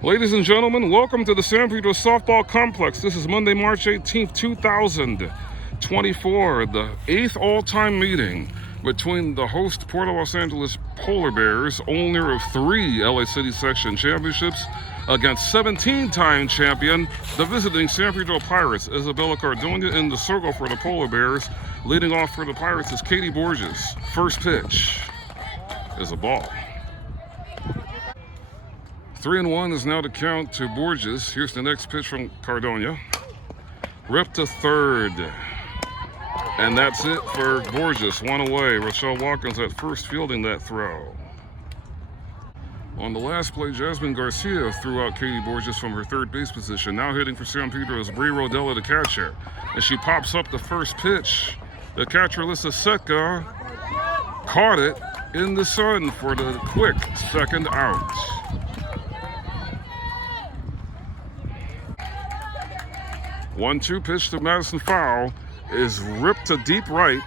Ladies and gentlemen, welcome to the San Pedro Softball Complex. This is Monday, March 18th, 2024, the 8th all-time meeting between the host Port Los Angeles Polar Bears, owner of 3 LA City Section championships, against 17-time champion, the visiting San Pedro Pirates. Isabella Cardona in the circle for the Polar Bears. Leading off for the Pirates is Katie Borges. First pitch is a ball. 3-1 is now the count to Borges. Here's the next pitch from Cardona. Rip to third. And that's it for Borges. 1 away. Rochelle Watkins at first fielding that throw. On the last play, Jasmine Garcia threw out Katie Borges from her third base position. Now hitting for San Pedro is Bri Rodella, the catcher. And she pops up the first pitch. The catcher, Alyssa Setka, caught it in the sun for the quick second out. 1-2 pitch to Madison Fowl is ripped to deep right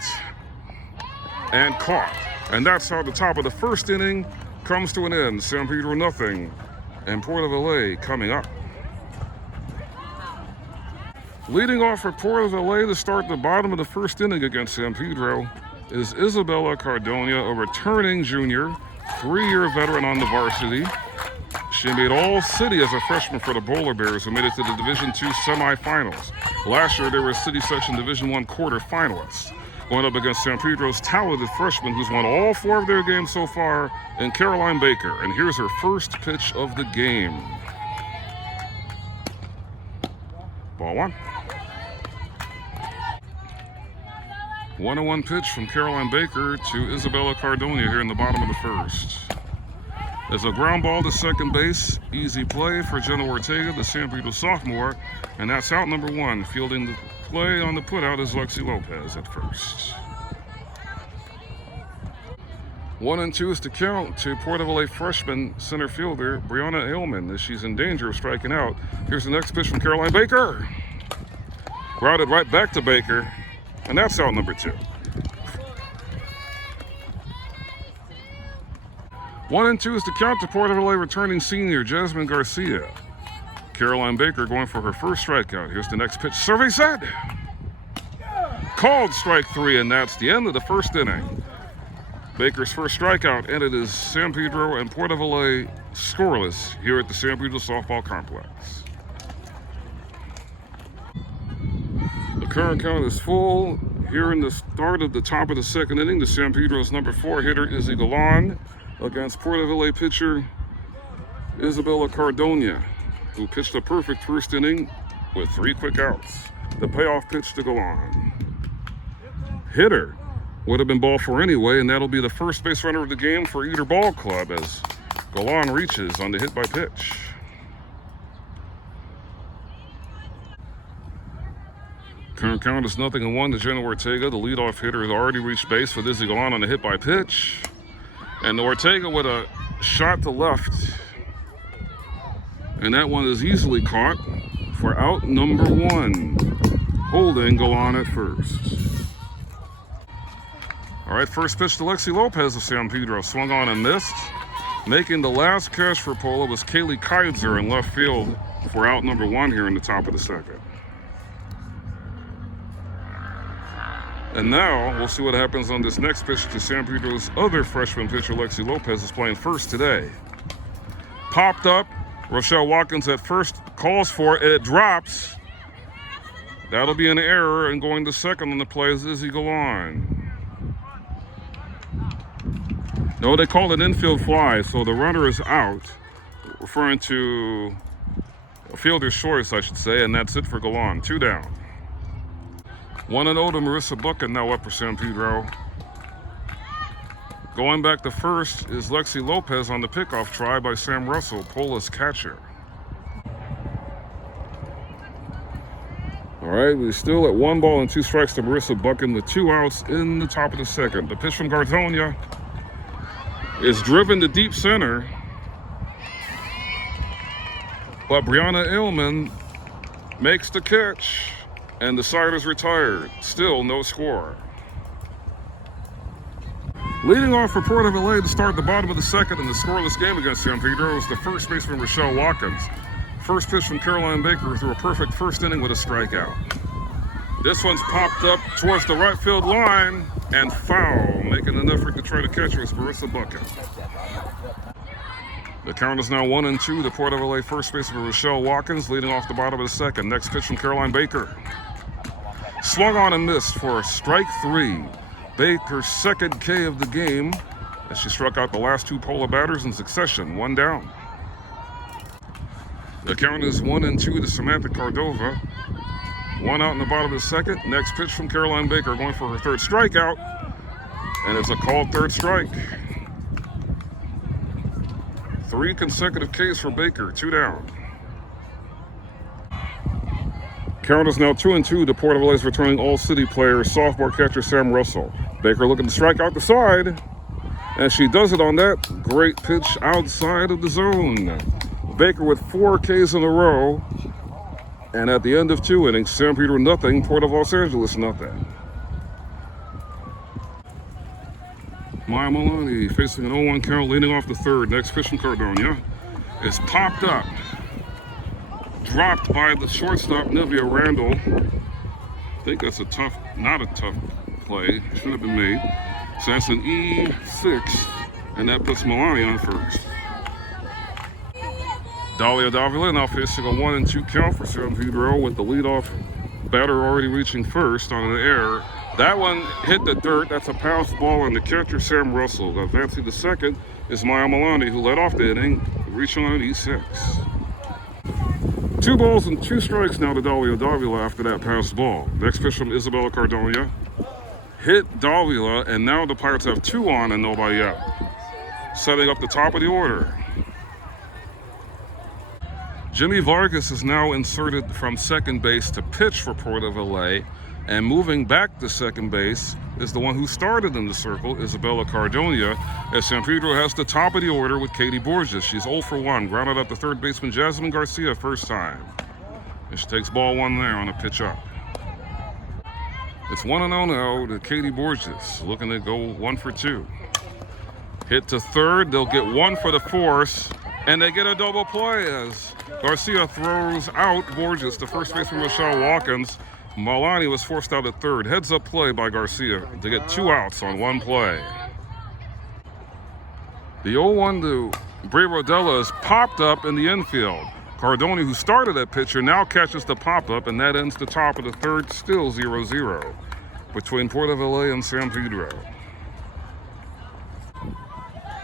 and caught. And that's how the top of the first inning comes to an end. San Pedro nothing, and Port of LA coming up. Leading off for Port of LA to start the bottom of the first inning against San Pedro is Isabella Cardona, a returning junior, 3-year veteran on the varsity. She made All-City as a freshman for the Polar Bears, who made it to the Division II semifinals. Last year, they were City Section Division I quarterfinalists, going up against San Pedro's talented freshman, who's won all 4 of their games so far, in Caroline Baker. And here's her first pitch of the game. Ball 1. 1-1 pitch from Caroline Baker to Isabella Cardona here in the bottom of the first. There's a ground ball to second base. Easy play for Jenna Ortega, the San Pedro sophomore. And that's out number 1. Fielding the play on the putout is Lexi Lopez at first. 1-2 is to count to Port of LA freshman center fielder Brianna Ailman, as she's in danger of striking out. Here's the next pitch from Caroline Baker. Routed right back to Baker. And that's out number 2. 1-2 is to count to Port of LA returning senior Jasmine Garcia. Caroline Baker going for her first strikeout. Here's the next pitch. Survey set. Called strike 3, and that's the end of the first inning. Baker's first strikeout, and it is San Pedro and Port of LA scoreless here at the San Pedro Softball Complex. The current count is full. Here in the start of the top of the second inning, the San Pedro's number 4 hitter, Izzy Galan, against Port of LA pitcher Isabella Cardona, who pitched a perfect first inning with 3 quick outs. The payoff pitch to Galan. Hitter would have been ball 4 anyway, and that'll be the first base runner of the game for either ball club as Galan reaches on the hit by pitch. Current count is 0-1 to Jenna Ortega. The leadoff hitter has already reached base with Izzy Galan on the hit by pitch. And Ortega with a shot to left. And that one is easily caught for out number 1. Holding Galan at first. All right, first pitch to Lexi Lopez of San Pedro. Swung on and missed. Making the last catch for Pola was Kaylee Kaiser in left field for out number 1 here in the top of the second. And now, we'll see what happens on this next pitch to San Pedro's other freshman pitcher, Lexi Lopez, is playing first today. Popped up. Rochelle Watkins at first calls for it. It drops. That'll be an error, and going to second on the play is Izzy Galan. No, they call it infield fly, so the runner is out, referring to a fielder's choice, I should say, and that's it for Galan. 2 down. 1-0 to Marissa Buchan, now up for San Pedro. Going back to first is Lexi Lopez on the pickoff try by Sam Russell, Pola's catcher. All right, we're still at 1 ball and 2 strikes to Marissa Buchan with 2 outs in the top of the second. The pitch from Cardona is driven to deep center, but Brianna Ailman makes the catch. And the side is retired. Still no score. Leading off for Port of LA to start the bottom of the second in the scoreless game against San Pedro is the first baseman, Rochelle Watkins. First pitch from Caroline Baker threw a perfect first inning with a strikeout. This one's popped up towards the right field line and foul, making an effort to try to catch her as Marissa Bucket. The count is now 1-2. The Port of LA first baseman, Rochelle Watkins, leading off the bottom of the second. Next pitch from Caroline Baker. Swung on and missed for strike 3. Baker's second K of the game as she struck out the last 2 Polar batters in succession, 1 down. The count is 1-2 to Samantha Cordova. 1 out in the bottom of the second. Next pitch from Caroline Baker, going for her 3rd strikeout, and it's a called 3rd strike. 3 consecutive Ks for Baker, 2 down. Count is now 2-2 to Port of LA's returning All-City player, sophomore catcher Sam Russell. Baker looking to strike out the side, and she does it on that great pitch outside of the zone. Baker with 4 Ks in a row, and at the end of 2 innings, San Pedro nothing, Port of Los Angeles nothing. Maya Maloney facing an 0-1 count, leading off the third. Next pitch from Cardonia is popped up, dropped by the shortstop, Nivea Randall. I think that's not a tough play. Should have been made. So that's an E6, and that puts Maloney on first. Dalia Davila now facing a 1-2 count for San Pedro with the leadoff batter already reaching first on an error. That one hit the dirt. That's a pass ball, and the catcher, Sam Russell. Advancing to second is Maya Maloney, who led off the inning, reaching on an E6. 2 balls and 2 strikes now to Dalia Davila after that pass ball. Next pitch from Isabella Cardonia. Hit Davila, and now the Pirates have 2 on and nobody out. Setting up the top of the order. Jimmy Vargas is now inserted from second base to pitch for Port of LA, and moving back to second base is the one who started in the circle, Isabella Cardonia, as San Pedro has the top of the order with Katie Borges. She's 0 for 1, grounded out to third baseman Jasmine Garcia first time. And she takes ball 1 there on a pitch up. It's 1-0 now to Katie Borges, looking to go 1 for 2. Hit to third, they'll get 1 for the force, and they get a double play as Garcia throws out Borges. The first baseman, Rochelle Watkins. Malani was forced out at third. Heads up play by Garcia to get 2 outs on 1 play. The 0-1 to Bray Rodella is popped up in the infield. Cardoni, who started that pitcher, now catches the pop-up, and that ends the top of the third, still 0-0 between Port of LA and San Pedro.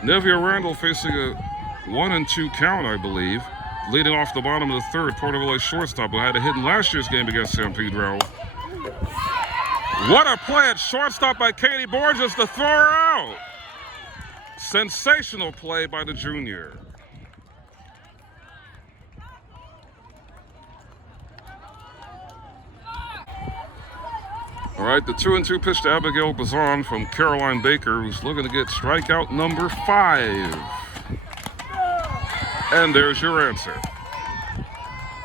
Nivea Randall facing a 1-2 count, I believe. Leading off the bottom of the third, Port of LA shortstop, who had a hit in last year's game against San Pedro. What a play at shortstop by Katie Borges to throw her out. Sensational play by the junior. All right, the 2-2 pitch to Abigail Bazan from Caroline Baker, who's looking to get strikeout number 5. And there's your answer.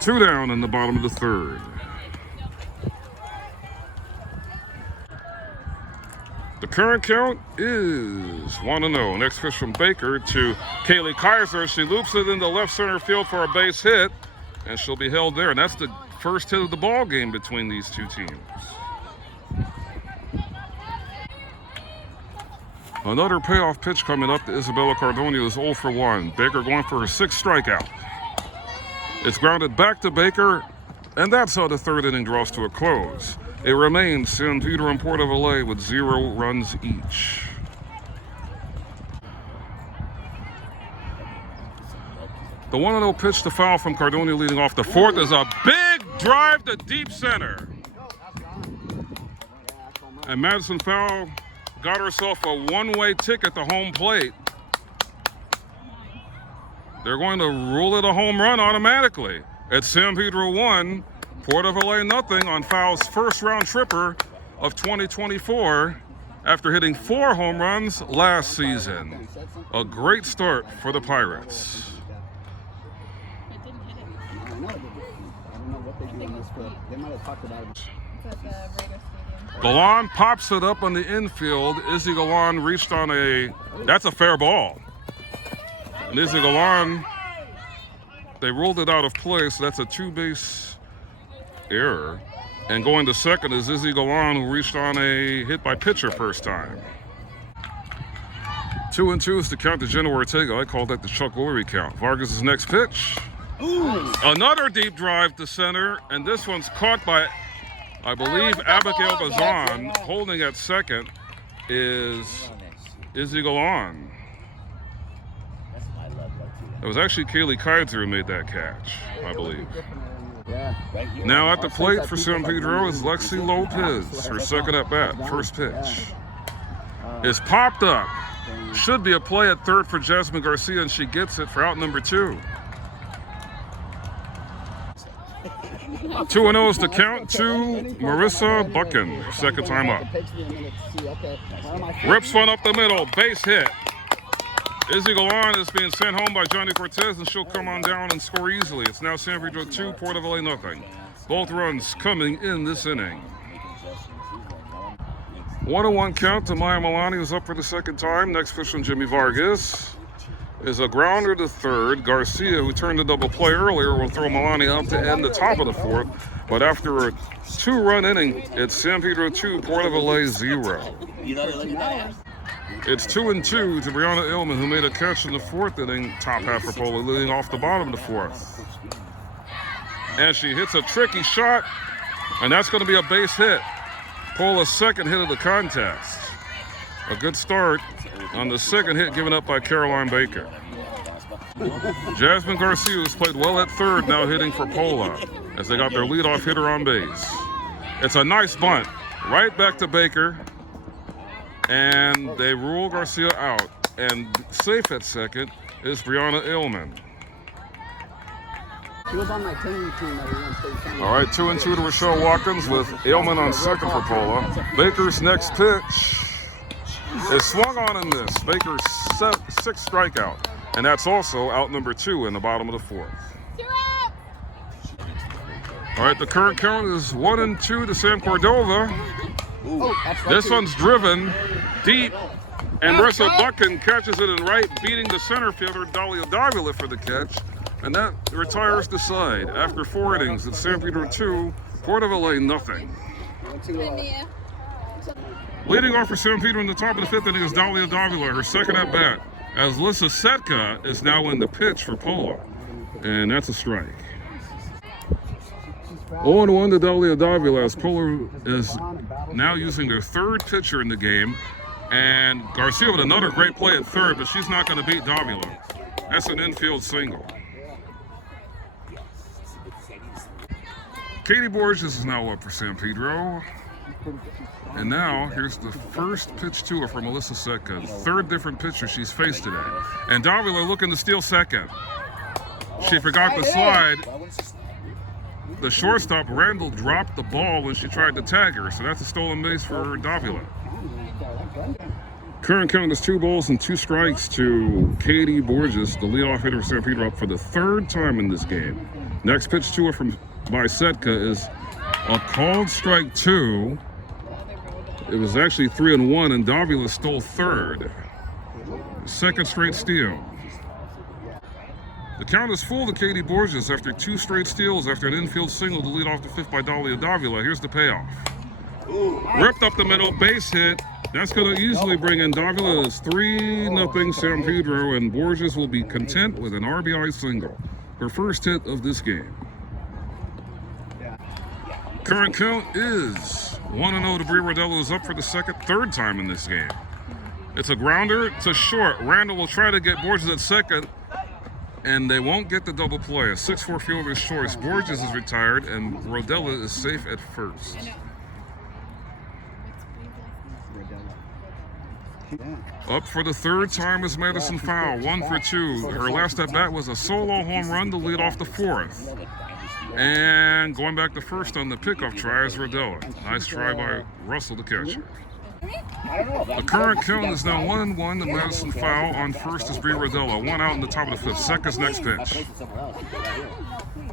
2 down in the bottom of the third. The current count is 1-0. Next pitch from Baker to Kaylee Kaiser. She loops it into left center field for a base hit, and she'll be held there. And that's the first hit of the ball game between these 2 teams. Another payoff pitch coming up to Isabella Cardonia, who's 0 for 1. Baker going for her 6th strikeout. It's grounded back to Baker, and that's how the third inning draws to a close. It remains San Pedro and Port of LA with 0 runs each. The 1-0 pitch to foul from Cardonia leading off the fourth is a big drive to deep center. And Madison Fowl got herself a 1-way ticket to home plate. They're going to rule it a home run automatically. It's San Pedro 1, Port of LA nothing on Fowl's first round tripper of 2024 after hitting 4 home runs last season. A great start for the Pirates. at the Raiders Stadium. Galan pops it up on the infield. Izzy Galan reached on that's a fair ball. And Izzy Galan, they ruled it out of play, so that's a 2-base error. And going to second is Izzy Galan, who reached on a hit by pitcher first time. 2-2 is to count to Jenna Ortega. I call that the Chuck Lorre count. Vargas' next pitch. Ooh. Another deep drive to center, and this one's caught by, I believe, Abigail Bazan. Holding at second is Izzy Galan. It was actually Kaylee Kaiser who made that catch, I believe. Now at the plate for San Pedro is Lexi Lopez. Her second at bat, first pitch. Is popped up. Should be a play at third for Jasmine Garcia, and she gets it for out number 2. 2-0 is to count to Marissa Buchan, second time up. Rips one up the middle, base hit. Izzy Galan is being sent home by Johnny Cortez, and she'll come on down and score easily. It's now San Pedro 2, Port of LA nothing. Both runs coming in this inning. 1-1 count to Maya Milani, who's up for the second time. Next pitch from Jimmy Vargas is a grounder to third. Garcia, who turned a double play earlier, will throw Milani up to end the top of the fourth. But after a 2-run inning, it's San Pedro 2, Port of LA 0. It's 2-2 to Brianna Illman, who made a catch in the fourth inning, top half for Pola, leading off the bottom of the fourth. And she hits a tricky shot, and that's going to be a base hit. Pola's second hit of the contest. A good start on the second hit given up by Caroline Baker. Jasmine Garcia, who's played well at third, now hitting for Pola as they got their leadoff hitter on base. It's a nice bunt. Right back to Baker. And they rule Garcia out. And safe at second is Brianna Illman. She was on my team that we went to. All right, 2-2 to Rochelle Watkins with Illman on second for Pola. Baker's next pitch is swung on in this. Baker's sixth strikeout. And that's also out number 2 in the bottom of the fourth. All right, the current count is 1-2 to Sam Cordova. This one's driven deep, and Marissa Buchan catches it in right, beating the center fielder Dahlia Davila for the catch, and that retires the side. After 4 innings, it's San Pedro 2, Port of LA nothing. Leading off for San Pedro in the top of the 5th inning is Dahlia Davila, her second at bat, as Lissa Setka is now in the pitch for Pola, and that's a strike. 0-1 to Dahlia Davila as Pola is now using their third pitcher in the game. And Garcia with another great play at third, but she's not going to beat Davila. That's an infield single. Katie Borges is now up for San Pedro. And now, here's the first pitch to her from Melissa Setka. Third different pitcher she's faced today. And Davila looking to steal second. She forgot the slide. The shortstop, Randall, dropped the ball when she tried to tag her, so that's a stolen base for Davila. Current count is 2 balls and 2 strikes to Katie Borges, the leadoff hitter for San Pedro, up for the 3rd time in this game. Next pitch to her by Setka is a called strike 2. It was actually 3-1, and Davila stole third. Second straight steal. The count is full to Katie Borges after 2 straight steals after an infield single to lead off the 5th by Dahlia Davila. Here's the payoff. Ripped up the middle, base hit. That's going to easily bring in Davila's 3-0 San Pedro, and Borges will be content with an RBI single. Her first hit of this game. Current count is 1-0 to Brie Rodella, who's up for the third time in this game. It's a grounder to short. Randall will try to get Borges at second, and they won't get the double play. A 6-4 fielder's choice. Borges is retired, and Rodella is safe at first. Up for the 3rd time is Madison Fowl, 1 for 2. Her last at bat was a solo home run to lead off the 4th. And going back to first on the pickoff try is Rodella. Nice try by Russell, the catcher. The current count is now 1-1 to Madison Fowl. On first is Brie Rodella. 1 out in the top of the 5th. Second's next pitch.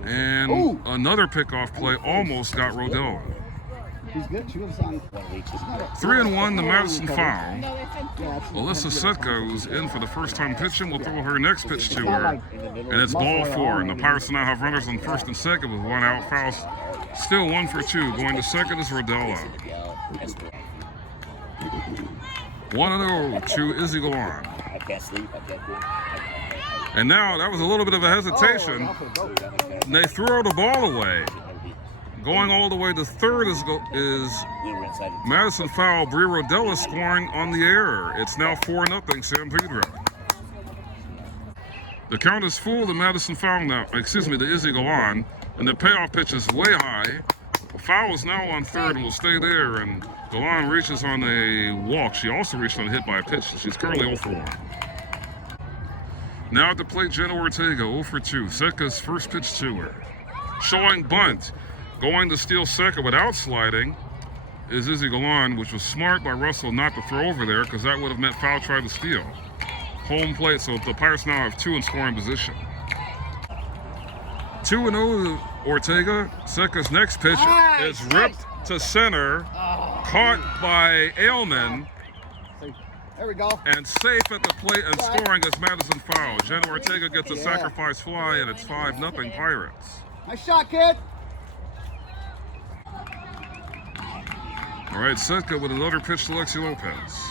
And another pickoff play almost got Rodella. She's good. She was on. 3-1, the Madison foul. No, they said Yeah, Alyssa Setka, who's in for the first time pitching, will throw her next pitch to her, and it's ball 4. And the Pirates now have runners on first and second with 1 out. Fouls still 1 for 2. Going to second is Rodella. 1-0 to Izzy Galan. I can't sleep. I can't sleep. And now that was a little bit of a hesitation. And they throw the ball away. Going all the way to third is Madison foul. Brie Rodella scoring on the error. It's now 4-0 San Pedro. The count is full. The Madison foul now, the Izzy Galan. And the payoff pitch is way high. The foul is now on third and will stay there. And Galan reaches on a walk. She also reached on a hit by a pitch. She's currently 0 for 1. Now at the plate, Jenna Ortega, 0 for 2. Setka's first pitch to her. Showing bunt. Going to steal second without sliding is Izzy Galan, which was smart by Russell not to throw over there because that would have meant foul try to steal. Home plate, so the Pirates now have 2 in scoring position. 2-0 to Ortega. Setka's next pitch is ripped to center, caught by Ailman. There we go. And safe at the plate and scoring is Madison foul. Jenna Ortega gets a sacrifice fly, and it's 5-0 Pirates. Nice shot, kid. All right, Setka with another pitch to Lexi Lopez.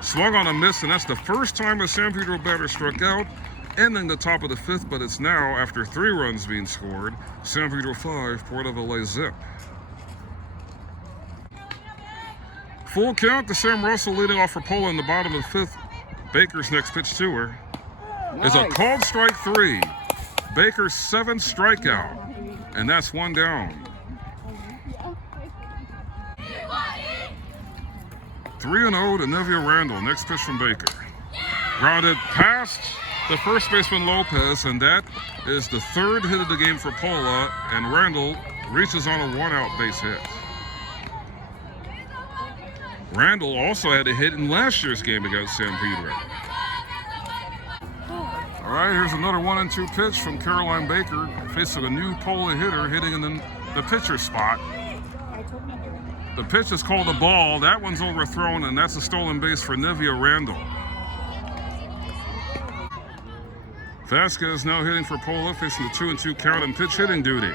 Swung on a miss, and that's the first time a San Pedro batter struck out, ending the top of the 5th, but it's now, after 3 runs being scored, San Pedro 5, Port of LA zip. Full count to Sam Russell leading off for Pola in the bottom of the 5th. Baker's next pitch to her is a called strike 3. Baker's 7th strikeout, and that's 1 down. 3-0 to Nevia Randall. Next pitch from Baker. Grounded past the first baseman Lopez, and that is the 3rd hit of the game for Pola, and Randall reaches on a 1-out base hit. Randall also had a hit in last year's game against San Pedro. All right, here's another 1-2 pitch from Caroline Baker, facing a new Pola hitter hitting in the pitcher spot. The pitch is called a ball. That one's overthrown, and that's a stolen base for Nevia Randall. Vasquez now hitting for Pola, facing the 2-2 count and pitch hitting duty.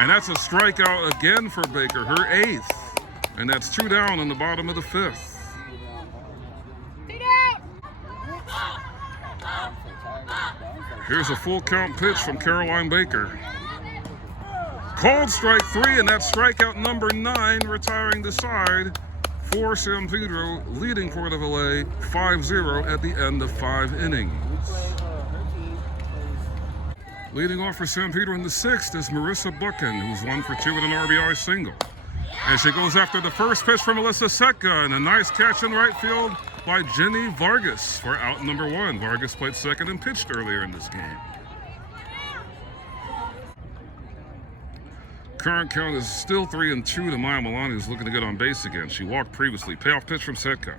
And that's a strikeout again for Baker, her 8th. And that's 2 down in the bottom of the 5th. Here's a full count pitch from Caroline Baker. Called strike 3, and that's strikeout number 9, retiring the side for San Pedro, leading Port of LA 5-0 at the end of 5 innings. Leading off for San Pedro in the 6th is Marissa Buchan, who's 1 for 2 with an RBI single. And she goes after the first pitch from Alyssa Setka, and a nice catch in right field by Jenny Vargas for out number 1. Vargas played second and pitched earlier in this game. Current count is still 3-2 to Maya Milani, who's looking to get on base again. She walked previously. Payoff pitch from Setka.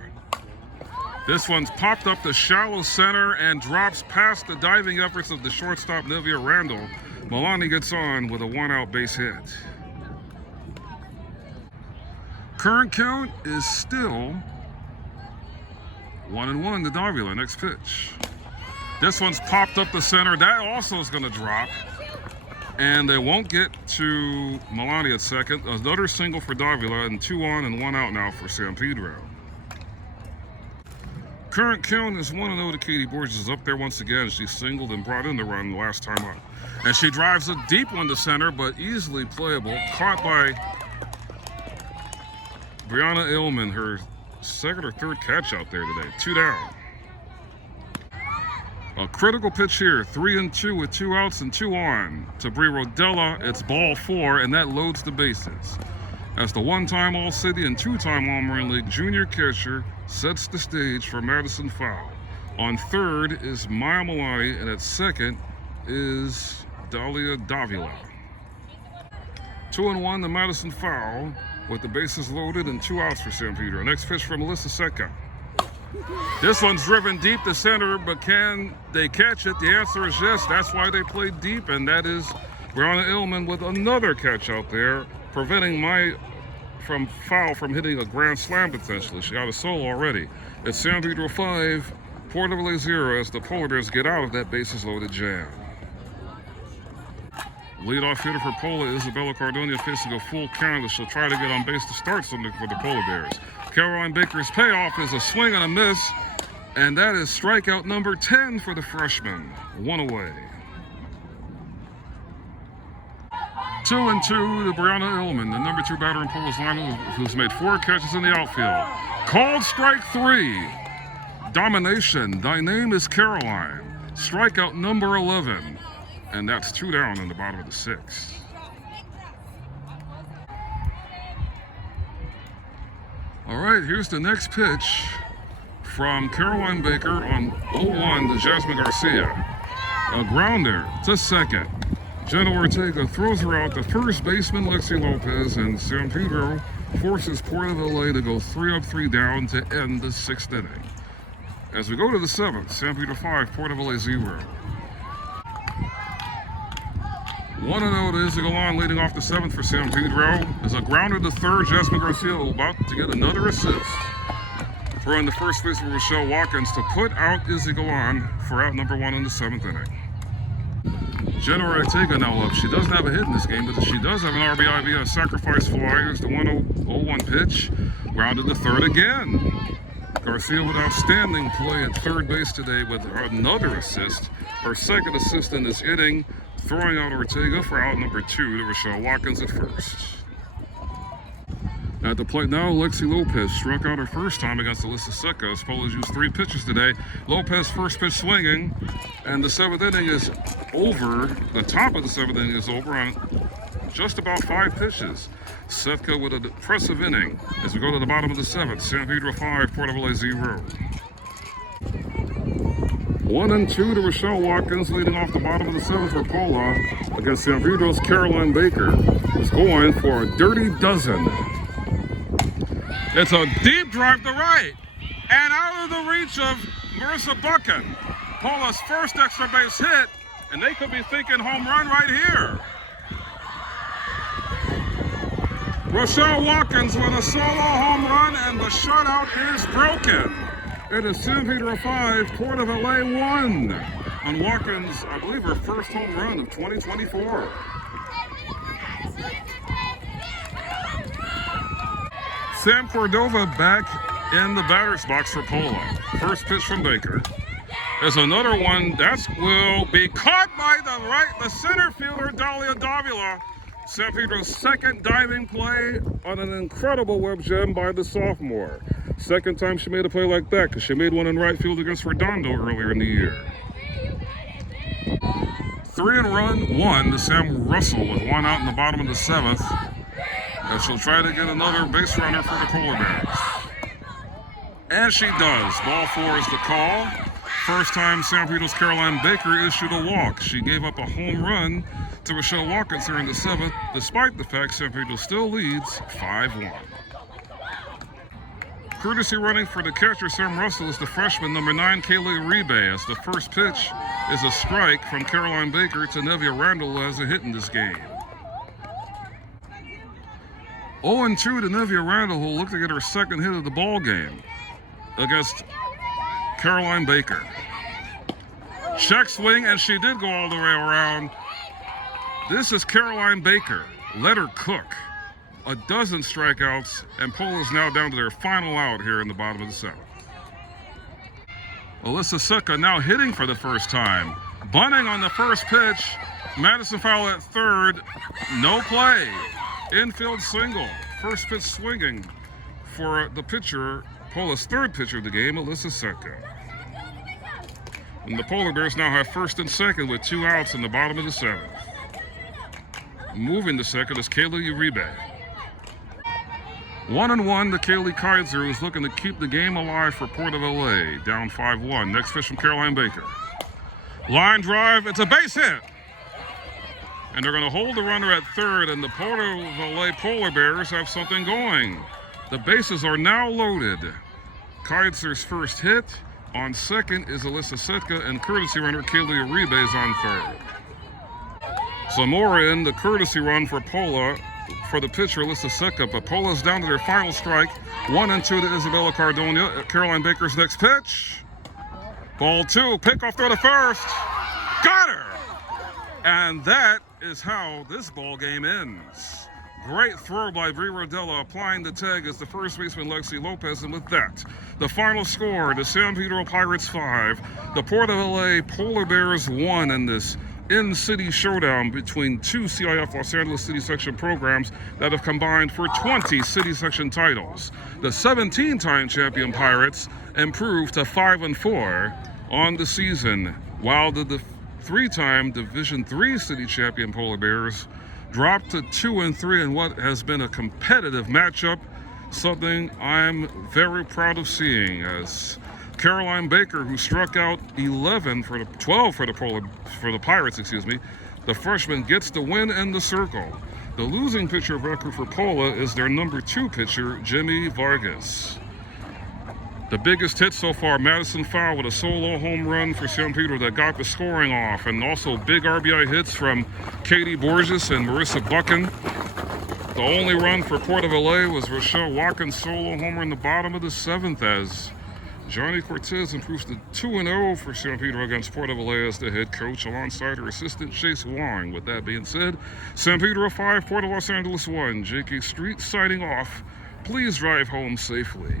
This one's popped up to shallow center and drops past the diving efforts of the shortstop Nevia Randall. Milani gets on with a 1-out base hit. Current count is still 1-1 to Davila. Next pitch. This one's popped up the center. That also is going to drop. And they won't get to Milani at second. Another single for Davila, and 2 on and 1 out now for San Pedro. Current count is 1-0 to Katie Borges. Up there once again. She singled and brought in the run the last time up. And she drives a deep one to center, but easily playable. Caught by Brianna Illman, her 2nd or 3rd catch out there today. 2 down. A critical pitch here, 3-2 with 2 outs and 2 on. To Brie Rodella, it's ball 4, and that loads the bases. As the 1-time All-City and 2-time All-Marine League junior catcher sets the stage for Madison foul. On 3rd is Maya Milani, and at 2nd is Dalia Davila. 2-1 to Madison foul, with the bases loaded and 2 outs for San Pedro. Next pitch from Alyssa Setka. This one's driven deep to center, but can they catch it? The answer is yes. That's why they played deep, and that is Brianna Illman with another catch out there, preventing foul from hitting a grand slam potentially. She got a solo already. It's San Pedro 5, Port of LA 0 as the Polar Bears get out of that bases loaded jam. Leadoff hitter for Pola, Isabella Cardona, facing a full count as she'll try to get on base to start something for the Polar Bears. Caroline Baker's payoff is a swing and a miss, and that is strikeout number 10 for the freshman. 1 away. 2-2 to Brianna Illman, the number 2 batter in Pola's lineup, who's made 4 catches in the outfield. Called strike 3. Domination. Thy name is Caroline. Strikeout number 11. And that's 2 down in the bottom of the 6th. All right, here's the next pitch from Caroline Baker on 0-1 to Jasmine Garcia. A grounder to second. Jenna Ortega throws her out to first baseman Lexi Lopez, and San Pedro forces Port of LA to go 3 up, 3 down to end the 6th inning. As we go to the 7th, San Pedro 5, Port of LA 0. 1-0 to Izzy Galan leading off the 7th for San Pedro. As a grounder to third, Jasmine Garcia about to get another assist. Throwing the first base for Rochelle Watkins to put out Izzy Galan for out number 1 in the 7th inning. Jenna Ortega now up. She doesn't have a hit in this game, but she does have an RBI via a sacrifice fly. Here's the 1-0-1 pitch. Grounded to third again. Garcia with outstanding play at third base today with another assist. Her second assist in this inning, throwing out Ortega for out number 2 to Rochelle Watkins at first. At the plate now, Lexi Lopez struck out her first time against Alyssa Seca as Polas used 3 pitches today. Lopez first pitch swinging, and the 7th inning is over. The top of the 7th inning is over on just about 5 pitches. Setka with an impressive inning as we go to the bottom of the 7th. San Pedro 5, Port of LA 0. 1-2 to Rochelle Watkins leading off the bottom of the 7th for Pola against San Pedro's Caroline Baker, who's going for a dirty dozen. It's a deep drive to right and out of the reach of Marissa Buchan. Pola's first extra base hit, and they could be thinking home run right here. Rochelle Watkins with a solo home run, and the shutout is broken. It is San Pedro 5, Port of LA 1. On Watkins, I believe her first home run of 2024. Sam Cordova back in the batter's box for Pola. First pitch from Baker. There's another one that will be caught by the center fielder, Dalia Davila. San Pedro's second diving play on an incredible web gem by the sophomore. Second time she made a play like that, because she made one in right field against Redondo earlier in the year. 3-1 to Sam Russell with 1 out in the bottom of the 7th. And she'll try to get another base runner for the Polar Bears. And she does. Ball 4 is the call. First time San Pedro's Caroline Baker issued a walk. She gave up a home run to Rochelle Watkins here in the 7th, despite the fact San Pedro still leads 5-1. Courtesy running for the catcher, Sam Russell, is the freshman, number 9, Kaylee Uribe, as the first pitch is a strike from Caroline Baker to Nevia Randall, who has a hit in this game. 0-2 to Nevia Randall, who will look to get her second hit of the ball game against Caroline Baker. Check swing, and she did go all the way around. This is Caroline Baker. Let her cook. A dozen strikeouts, and Pola is now down to their final out here in the bottom of the 7th. Alyssa Seca now hitting for the first time. Bunting on the first pitch. Madison Fowler at third. No play. Infield single. First pitch swinging for the pitcher, Pola's third pitcher of the game, Alyssa Seca. And the Polar Bears now have first and second with 2 outs in the bottom of the 7th. Moving to second is Kaylee Uribe. 1-1 to Kaylee Kaiser, who's looking to keep the game alive for Port of LA, down 5-1. Next pitch from Caroline Baker. Line drive, it's a base hit. And they're going to hold the runner at third, and the Port of LA Polar Bears have something going. The bases are now loaded. Kaiser's first hit. On second is Alyssa Setka, and courtesy runner Kaylee Uribe is on third. Zamora in the courtesy run for Pola for the pitcher, Alyssa Seca, but Pola's down to their final strike. 1-2 to Isabella Cardona. Caroline Baker's next pitch. Ball 2, pickoff throw to first. Got her! And that is how this ball game ends. Great throw by Brie Rodella, applying the tag as the first baseman Lexi Lopez, and with that, the final score, the San Pedro Pirates 5, the Port of LA Polar Bears 1 in this in-city showdown between two CIF Los Angeles City Section programs that have combined for 20 City Section titles. The 17-time champion Pirates improved to 5-4 on the season, while the 3-time Division III City champion Polar Bears dropped to 2-3 in what has been a competitive matchup, something I'm very proud of seeing, as Caroline Baker, who struck out 12 for the Pirates, the freshman gets the win in the circle. The losing pitcher of record for Pola is their number 2 pitcher, Jimmy Vargas. The biggest hit so far, Madison Fowl with a solo home run for San Pedro that got the scoring off, and also big RBI hits from Katie Borges and Marissa Buchan. The only run for Port of LA was Rochelle Watkins' solo homer in the bottom of the 7th, as Johnny Cortez improves to 2-0 for San Pedro against Port of LA as the head coach, alongside her assistant Chase Wong. With that being said, San Pedro 5, Port of Los Angeles 1. J.K. Street signing off. Please drive home safely.